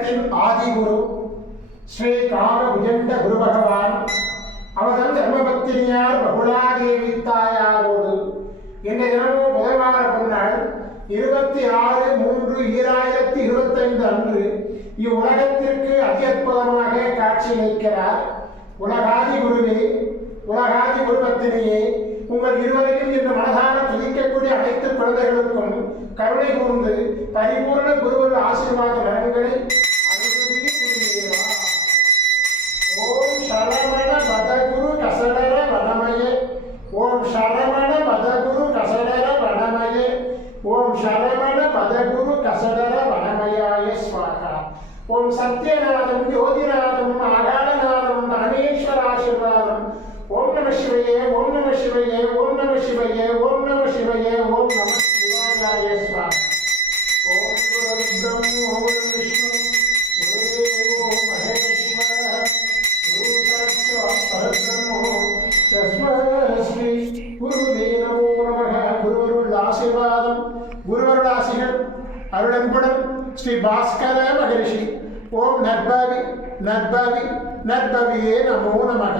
உலகத்தின் ஆதிகுரு ஸ்ரீ காமபுஜண்ட குரு பகவான் அவதன் தர்மபத்தினியார் பகுலாதேவி தாயாரோடு இந்த தினமும் புதல்வார பொன்னாள் 26/3/2025 அன்று இவ்வுலகத்திற்கு அத்புதமாக காட்சியளிக்கிறார். உலகாதி குருவே, உலகாதி குருபத்தினியே, உங்கள் இருவரையும் இன்று மனதார துதிக்கக்கூடிய அனைத்து குழந்தைகளுக்கும் கருணை கூர்ந்து பரிபூர்ண குருவல் ஆசீர்வாத நலன்களை ஓம் சரவண மதகுரு கசடர வனமயே, ஓம் சரவண மதகுரு கசடர வனமயே, ஓம் சரவண மதகுரு கசடர வனமயாய ஸ்வாகா. ஓம் சத்யநாதம் யோதிநாதம் ஆகாரநாதம் பரமேஸ்வராசீர்வாதம். ஓம் நம சிவையே, ஓம் நம சிவையே, ஓம் நம சிவையே, ஓம் நம சிவையே, ஓம் நம சிவாய ஸ்வாகா. ஓம் குரு பிரம்மோ விஷ்ணு குருதேவோ மகேஸ்வரः குரு சாட்சாத் பரபிரம்மோ தஸ்மை ஸ்ரீ குருவே நமோ நமः. குருவருள் ஆசீர்வாதம், குருவருள் ஆசிகள் அருளன்புடன் ஸ்ரீ பாஸ்கர மகரிஷி. ஓம் நற்பவி நற்பவி நற்பவியே நமோ நமः.